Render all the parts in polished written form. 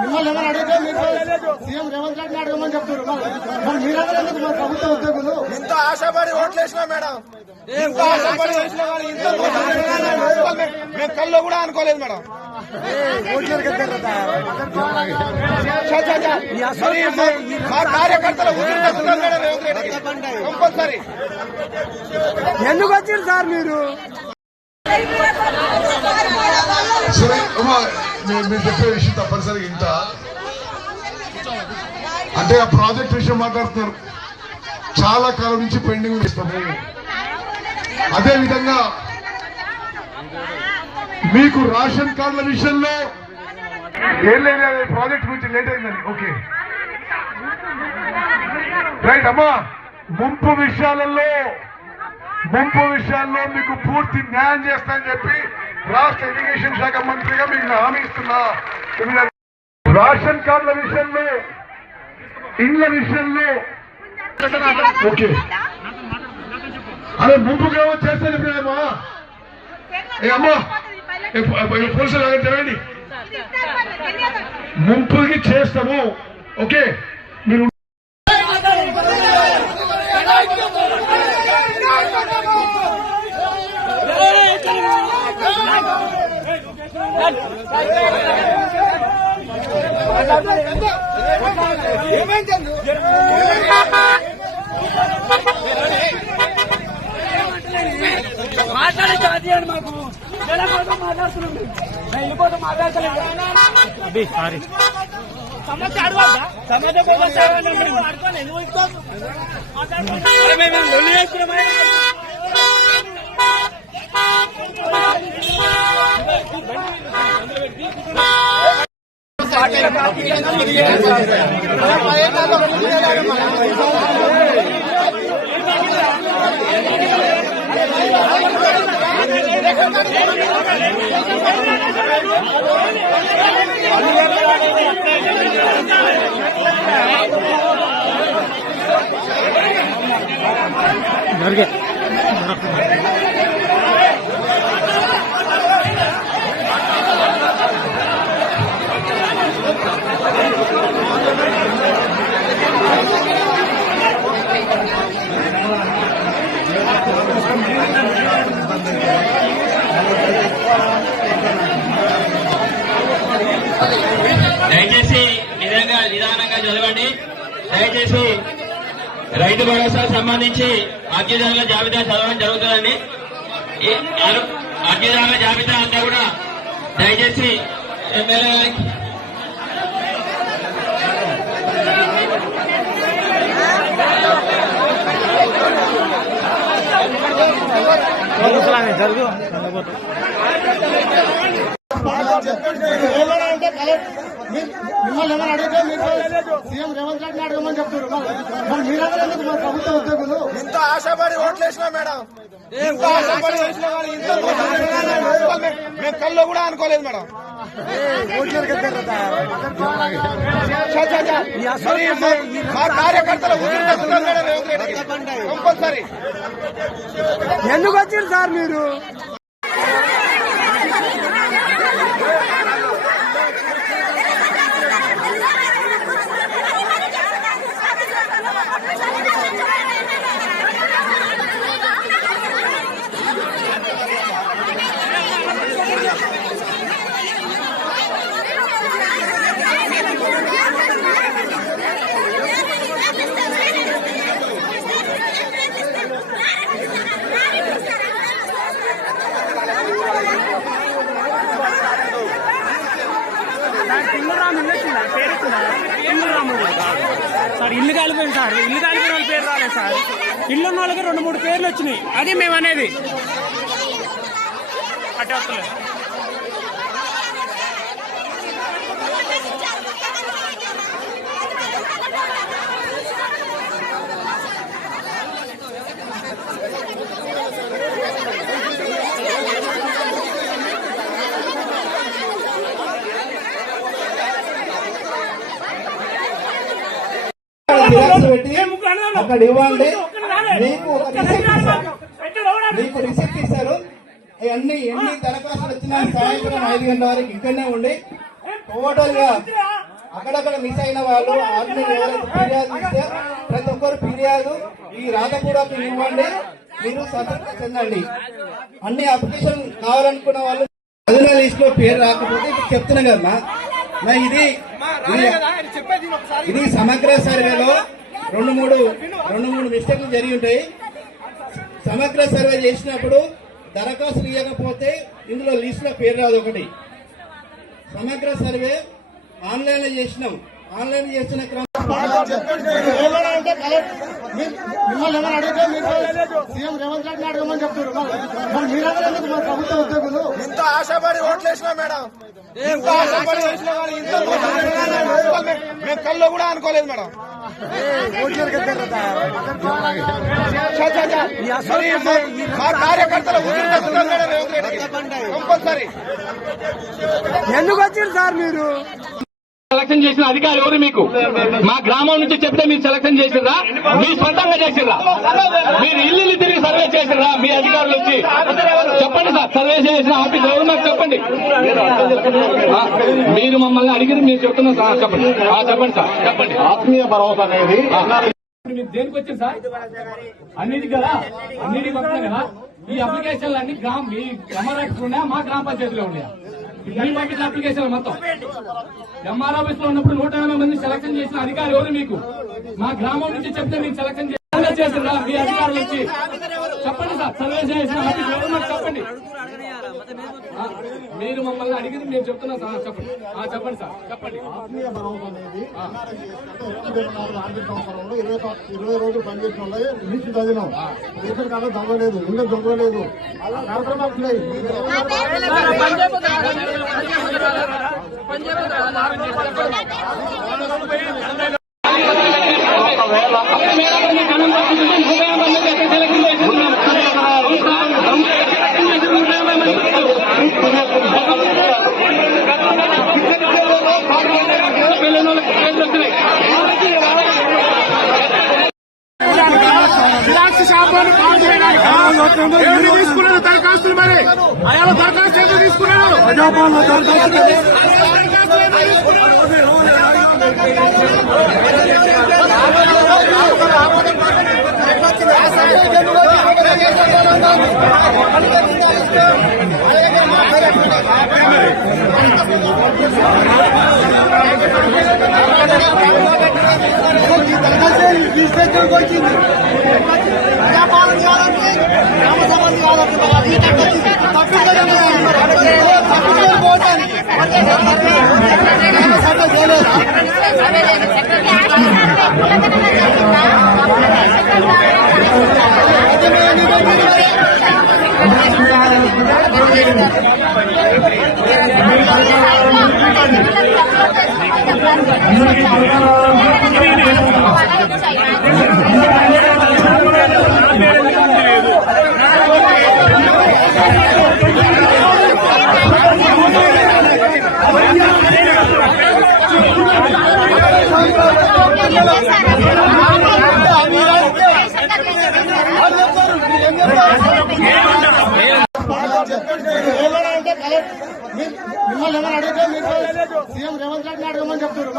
మిమ్మల్ని ఏమైనా అడిగితే మీరు సీఎం రేవంత్ రెడ్డిని అడగమని చెప్తున్నారు. మీరందరూ ఎందుకు మా ప్రభుత్వ ఉద్యోగులు ఇంత ఆశపడి ఓట్లేసినా మేడం, ఇంత ఆశపడి వేసినా కానీ ఇంత మేము కల్లో కూడా అనుకోలేదు మేడం. మా కార్యకర్తల కంపల్సరీ ఎందుకు వచ్చారు సార్ మీరు? మీరు చెప్పే విషయం తప్పనిసరిగా ఇంత అంటే ఆ ప్రాజెక్ట్ విషయం మాట్లాడుతున్నారు. చాలా కాలం నుంచి పెండింగ్ ఇస్తాము. అదేవిధంగా మీకు రేషన్ కార్డుల విషయంలో ఏం లేదు, ప్రాజెక్ట్ గురించి లేట్ అయిందని. ఓకే రైట్ అమ్మా. ముంపు విషయాల్లో మీకు పూర్తి న్యాయం చేస్తానని చెప్పి రాష్ట్ర ఇరిగేషన్ శాఖ మంత్రిగా మీకు హామీ ఇస్తున్నా. రేషన్ కార్డుల విషయంలో, ఇండ్ల విషయంలో ఓకే. అదే ముంపుగా చేస్తాను అమ్మా. అమ్మా పోలీసులు తెరవండి. ముంపుకి చేస్తాము. ఓకే మీరు మాట్లాడే జాతీయాన్ని మాకు కోసం మాట్లాడుతున్నాం. ఇల్లు కోసం మాట్లాడతలేదు. సారీ సమస్య అడవద్దా? సమస్య కోసం అడుకోండి. నువ్వు మేము లొల్లి చేసుకున్నామా? దయచేసి నిదానంగా చదవండి. దయచేసి రైతు భరోసా సంబంధించి అర్జీదారుల జాబితా చదవడం జరుగుతుందండి. అర్జీదారుల జాబితా అంతా కూడా దయచేసి ఎమ్మెల్యే జరుగు మిమ్మల్ని ఏమైనా అడిగితే మీరు సీఎం రేవంత్ రెడ్డిని అడగమని చెప్తున్నారు. మీరందరూ ఎందుకు మా ప్రభుత్వ ఉద్యోగులు ఇంత ఆశపడి ఓట్లేసినా మేడం, ఇంత ఆశపడి వేసినా కానీ ఇంత మేము కల్లో కూడా అనుకోలేదు మేడం. మా కార్యకర్తల కంపల్సరీ ఎందుకు వచ్చారు సార్ మీరు? సార్ ఇల్లు కాలిపోయింది సార్. ఇల్లు కాలిపోయిన వాళ్ళ పేరు రాలేదు సార్. ఇల్లు ఉన్న వాళ్ళకి 2-3 పేర్లు వచ్చినాయి. అది మేము అనేది అట్టే వస్తలేదు. అక్కడ ఇవ్వండి. మీకు రిసిప్ట్ ఇస్తారు. ఎన్ని దరఖాస్తులు వచ్చినా సాయంత్రం 5 గంటల వరకు ఇక్కడనే ఉండి టోటల్ గా అక్కడక్కడ మిస్ అయిన వాళ్ళు ఆర్మీ ఎవరైతే ఫిర్యాదు ఇస్తే ప్రతి ఒక్కరు ఫిర్యాదు ఈ రాధపూడకు ఇవ్వండి, మీరు సంతృప్తి చెందండి. అన్ని అప్లికేషన్ కావాలనుకున్న వాళ్ళు అదిన లిస్ట్ లో పేరు రాకపోతే ఇప్పుడు చెప్తున్నా కదా ఇది సమగ్ర సర్వేలో రెండు మూడు మిస్టేక్లు జరిగి ఉంటాయి. సమగ్ర సర్వే చేసినప్పుడు దరఖాస్తులు ఇవ్వకపోతే ఇందులో లిస్ట్ లో పేరు రాదు. ఒకటి సమగ్ర సర్వే ఆన్లైన్ లో చేసినాం, ఆన్లైన్ చేసిన మిమ్మల్ని ఎవరు అడిగితే మీరు సీఎం రేవంత్ రెడ్డిని అడగమని చెప్తారు. మరి మీరందరూ ఎందుకు మన ప్రభుత్వ ఉద్యోగులు ఇంత ఆశపడి ఓట్లేసినా మేడం, ఇంత ఆశపడి వేసిన వాళ్ళు ఇంత మేము కల్లో కూడా అనుకోలేదు మేడం. మరి మా కార్యకర్తల ఊరికి వస్తున్నారు మేడం రేవంత్ రెడ్డికి కంపల్సరీ. ఎందుకు వచ్చారు సార్ మీరు? సెలక్షన్ చేసిన అధికారి ఎవరు మీకు? మా గ్రామం నుంచి చెప్తే మీరు సెలక్షన్ చేసిర్రా? మీ సొంతంగా చేసిర్రా? మీరు ఇల్లు తిరిగి సర్వే చేసిర్రా? మీ అధికారులు వచ్చి చెప్పండి సార్, సర్వే చేసిన ఆఫీస్ ఎవరు మాకు చెప్పండి. మీరు మమ్మల్ని అడిగిన మీరు చెప్తున్నారు సార్, చెప్పండి చెప్పండి సార్, చెప్పండి. ఆత్మీయ భరోసా అనేది మీరు దేనికి వచ్చింది సార్? అన్నిటికి కదా, అన్నిటికి వస్తున్నాయి కదా. ఈ అప్లికేషన్లు అన్ని మీ ఎంఆర్ఎఫ్ ఉన్నాయా, మా గ్రామ పంచాయతీలో ఉన్నాయా? మీ పంపించిన అప్లికేషన్ మొత్తం ఎంఆర్ ఆఫీస్ లో ఉన్నప్పుడు 180 మంది సెలక్షన్ చేసిన అధికారి ఎవరు మీకు? మా గ్రామం నుంచి చెప్తే మీరు సెలక్షన్ చేసిరా? మీ అధికారులు వచ్చి చెప్పండి సార్, సర్వే చేసిన ఆఫీస్ ఎవరు మాకు చెప్పండి. మీరు మమ్మల్ని అడిగింది మేము చెప్తున్నాం సార్, చెప్పండి చెప్పండి సార్, చెప్పండి. ఆత్మీయ భరోసా అనేది ఆర్థిక సంవత్సరంలో 20 రోజులు పనిచేసిన వాళ్ళే లిస్ట్ చదివినాం. రేషన్ కార్డు దొంగలేదు, ఇల్లు దొంగలేదు, అలా కార్యక్రమాలు ఉన్నాయి. తీసుకున్నాడు దరఖాస్తులు, మరి అయ్యా దరఖాస్తు ఎందుకు తీసుకున్నాడు? వచ్చింది ప్రజాపాలన కాదంటే గ్రామ సభలు మిమ్మల్ని ఎవరు అడిగితే మీరు సీఎం రేవంత్ రెడ్డిని అడగమని చెప్తారు.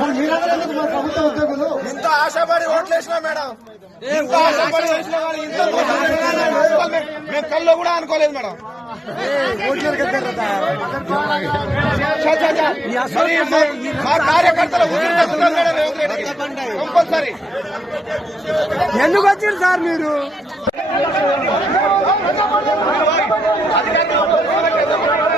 మరి మీరందరూ ఎందుకు మన ప్రభుత్వ ఉద్యోగులు ఇంత ఆశపడి ఓట్లేసినా మేడం, ఇంత ఆశపడి వేసిన వాళ్ళు ఇంత మేము కల్లో కూడా అనుకోలేదు మేడం. మరి మా కార్యకర్తల ఊరికి వస్తున్నారు మేడం రేవంత్ రెడ్డికి కంపల్సరీ. ఎందుకు వచ్చారు సార్ మీరు? అధికారులు